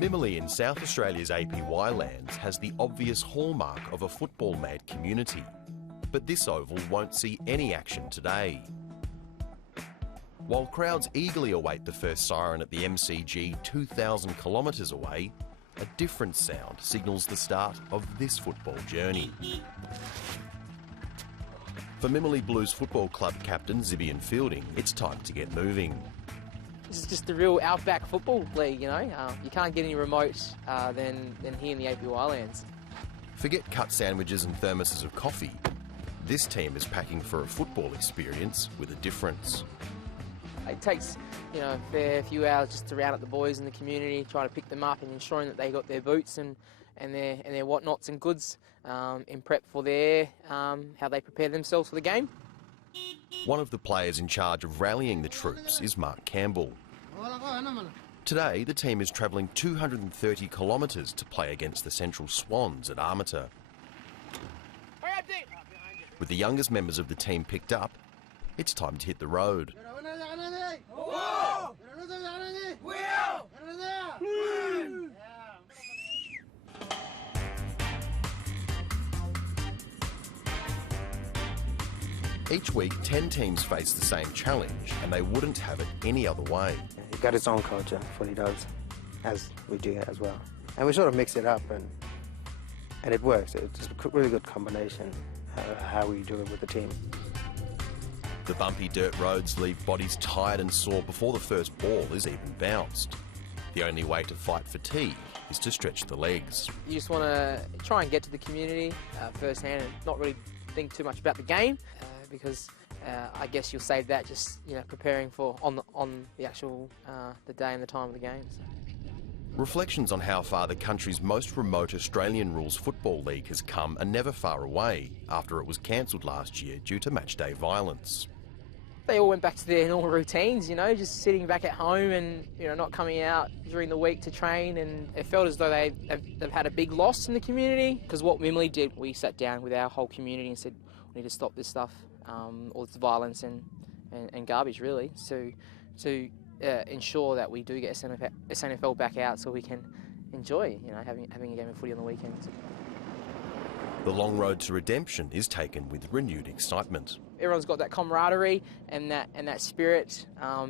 Mimily in South Australia's APY lands has the obvious hallmark of a football-mad community. But this oval won't see any action today. While crowds eagerly await the first siren at the MCG 2,000 kilometres away, a different sound signals the start of this football journey. For Mimily Blues Football Club captain Zibian Fielding, it's time to get moving. This is just the real outback football league, you know. You can't get any remote than here in the APY lands. Forget cut sandwiches and thermoses of coffee. This team is packing for a football experience with a difference. It takes, you know, a fair few hours just to round up the boys in the community, trying to pick them up and ensuring that they got their boots and their whatnots and goods in prep for how they prepare themselves for the game. One of the players in charge of rallying the troops is Mark Campbell. Today, the team is travelling 230 kilometres to play against the Central Swans at Armata. With the youngest members of the team picked up, it's time to hit the road. Each week, 10 teams face the same challenge, and they wouldn't have it any other way. It got its own culture, footy does, as we do it as well. And we sort of mix it up, and it works. It's a really good combination, how we do it with the team. The bumpy dirt roads leave bodies tired and sore before the first ball is even bounced. The only way to fight fatigue is to stretch the legs. You just want to try and get to the community firsthand and not really think too much about the game, because I guess you'll save that just, you know, preparing for on the actual the day and the time of the games. Reflections on how far the country's most remote Australian rules football league has come are never far away after it was cancelled last year due to matchday violence. They all went back to their normal routines, you know, just sitting back at home and, you know, not coming out during the week to train, and it felt as though they've had a big loss in the community. Because what Mimily did, we sat down with our whole community and said, we need to stop this stuff, all this violence and garbage, really, to ensure that we do get SNFL back out so we can enjoy, you know, having a game of footy on the weekends. The long road to redemption is taken with renewed excitement. Everyone's got that camaraderie and that spirit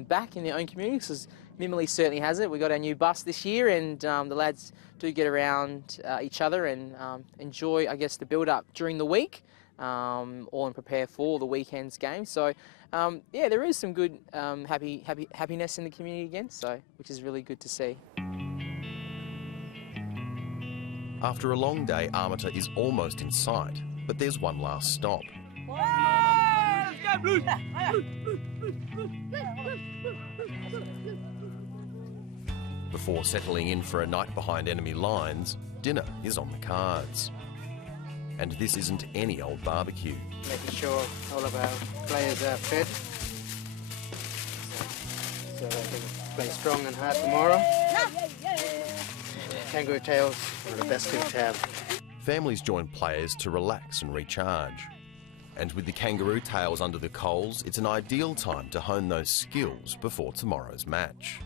back in their own communities, because Mimily certainly has it. We got our new bus this year, and the lads do get around each other and enjoy, I guess, the build-up during the week, or and prepare for the weekend's game. So, yeah, there is some good happiness in the community again, so which is really good to see. After a long day, Armata is almost in sight, but there's one last stop. Before settling in for a night behind enemy lines, dinner is on the cards. And this isn't any old barbecue. Making sure all of our players are fit, so they can play strong and hard tomorrow. Kangaroo tails are the best thing to have. Families join players to relax and recharge. And with the kangaroo tails under the coals, it's an ideal time to hone those skills before tomorrow's match.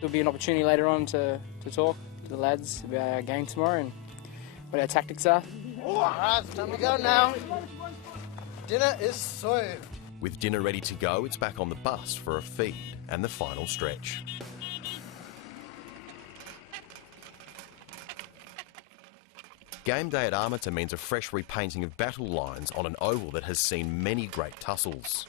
There'll be an opportunity later on to talk to the lads about our game tomorrow and what our tactics are. Alright, it's time to go now. Dinner is served. With dinner ready to go, it's back on the bus for a feed and the final stretch. Game day at Armata means a fresh repainting of battle lines on an oval that has seen many great tussles.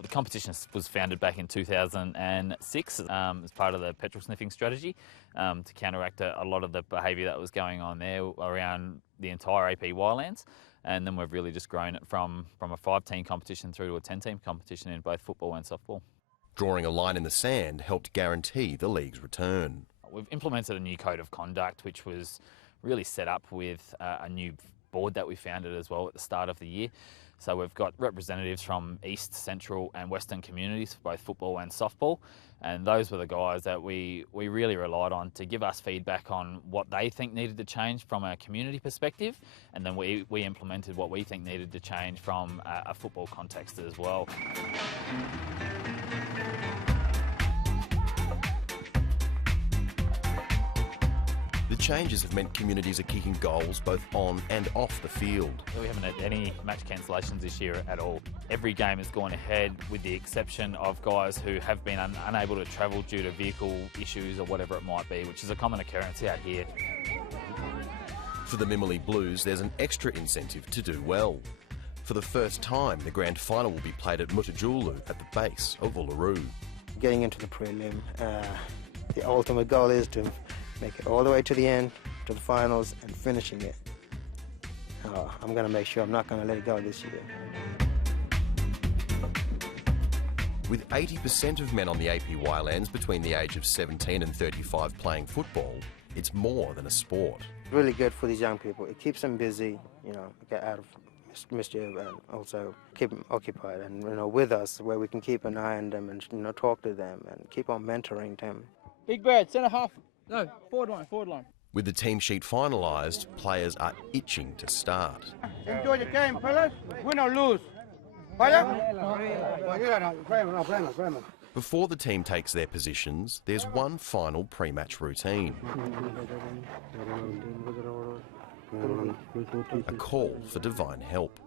The competition was founded back in 2006 as part of the petrol sniffing strategy to counteract a lot of the behaviour that was going on there around the entire APY lands. And then we've really just grown it from a 5-team competition through to a 10-team competition in both football and softball. Drawing a line in the sand helped guarantee the league's return. We've implemented a new code of conduct, which was really set up with a new board that we founded as well at the start of the year. So we've got representatives from East, Central and Western communities for both football and softball, and those were the guys that we really relied on to give us feedback on what they think needed to change from a community perspective, and then we implemented what we think needed to change from a football context as well. The changes have meant communities are kicking goals both on and off the field. We haven't had any match cancellations this year at all. Every game has gone ahead with the exception of guys who have been unable to travel due to vehicle issues or whatever it might be, which is a common occurrence out here. For the Mimili Blues, there's an extra incentive to do well. For the first time, the grand final will be played at Mutajulu at the base of Uluru. Getting into the prelim, the ultimate goal is to make it all the way to the end, to the finals, and finishing it. I'm going to make sure I'm not going to let it go this year. With 80% of men on the APY lands between the age of 17 and 35 playing football, it's more than a sport. Really good for these young people. It keeps them busy, get out of mischief, and also keep them occupied and with us, where we can keep an eye on them and talk to them and keep on mentoring them. Big Bird, centre half. No, forward line. With the team sheet finalised, players are itching to start. Enjoy the game, fellas. Win or lose. Before the team takes their positions, there's one final pre-match routine. A call for divine help.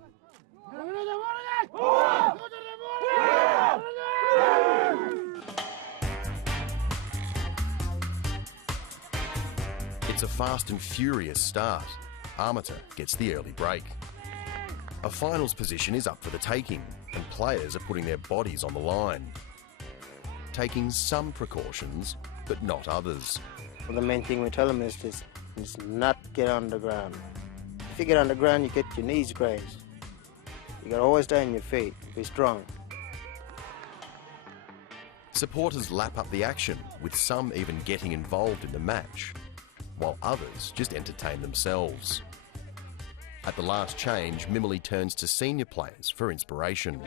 It's a fast and furious start. Armata gets the early break. A finals position is up for the taking, and players are putting their bodies on the line. Taking some precautions, but not others. Well, the main thing we tell them is not get on the ground. If you get on the ground, you get your knees grazed. You gotta always stay on your feet, be strong. Supporters lap up the action, with some even getting involved in the match, while others just entertain themselves. At the last change, Mimili turns to senior players for inspiration.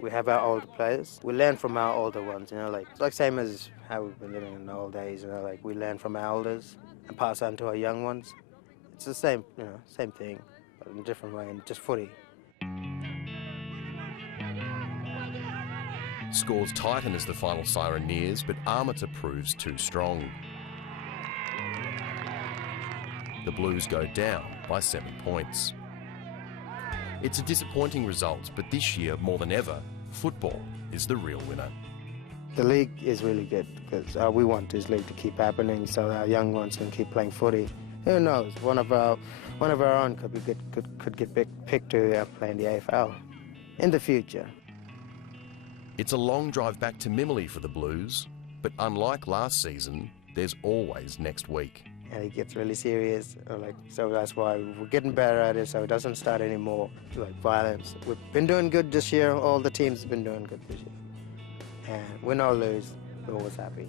We have our older players. We learn from our older ones, like same as how we've been living in the old days, we learn from our elders and pass on to our young ones. It's the same, same thing, but in a different way, and just footy. Scores tighten as the final siren nears, but Armata proves too strong. The Blues go down by 7 points. It's a disappointing result, but this year, more than ever, football is the real winner. The league is really good because we want this league to keep happening so our young ones can keep playing footy. Who knows? One of our own could get picked to play in the AFL in the future. It's a long drive back to Mimili for the Blues, but unlike last season, there's always next week. And it gets really serious, so that's why we're getting better at it, so it doesn't start anymore, violence. We've been doing good this year, all the teams have been doing good this year. And win or lose, we're always happy.